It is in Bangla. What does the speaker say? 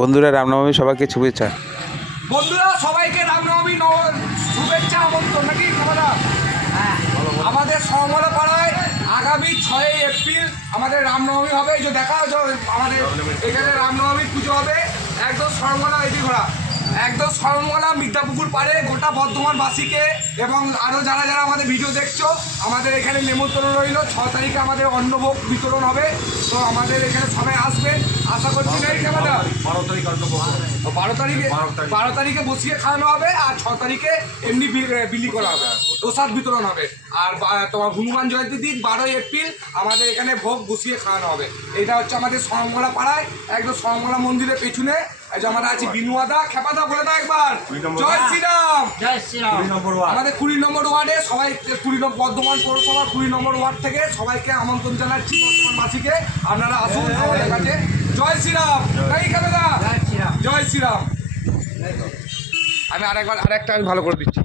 বন্ধুরা রামনবমী সবাইকে শুভেচ্ছা। বন্ধুরা সবাইকে রামনবমী শুভেচ্ছা আমন্ত্রণ নাকি খাবারা। আমাদের সমলা পাড়ায় আগামী 6 এপ্রিল আমাদের রামনবমী হবে। এই যে দেখা আমাদের এখানে রামনবমী পুজো হবে একদম সরমলা এটি ঘোরা একদম সরমলা মির্জাপুকুর পাড়ে গোটা বর্ধমানবাসীকে এবং আরও যারা যারা আমাদের ভিডিও দেখছো আমাদের এখানে নেমন্তন্ন রইল। 6 তারিখে আমাদের অন্নভোগ বিতরণ হবে। তো আমাদের এখানে সবাই আসবেন আশা করছি। নেই ক্যামেরা 12 তারিখে বসিয়ে খাওয়ানো হবে আর 6 তারিখে এমনি বিলি করা হবে, প্রসাদ বিতরণ হবে। আর তোমার হনুমান জয়ন্তীর দিন 12 এপ্রিল আমাদের এখানে ভোগ বসিয়ে খাওয়ানো হবে। এটা হচ্ছে আমাদের সরমলা পাড়ায় একদম সরমলা মন্দিরের পেছনে। আমরা আছি বিনুয়াদা খেপাদা বলে দাও একবার জয় শ্রীরাম। জয় শ্রীরাম। আমাদের 20 নম্বর ওয়ার্ডে সবাই 20 বর্ধমান পৌরসভা 20 নম্বর ওয়ার্ড থেকে সবাইকে আমন্ত্রণ জানাচ্ছি বর্ধমানবাসীকে, আপনারা আসুন আমাদের কাছে। জয় শ্রীরাম। তাই খেপাদা জয় শ্রীরাম। জয় শ্রীরাম। আমি আরেকটা ভালো করে দিচ্ছি।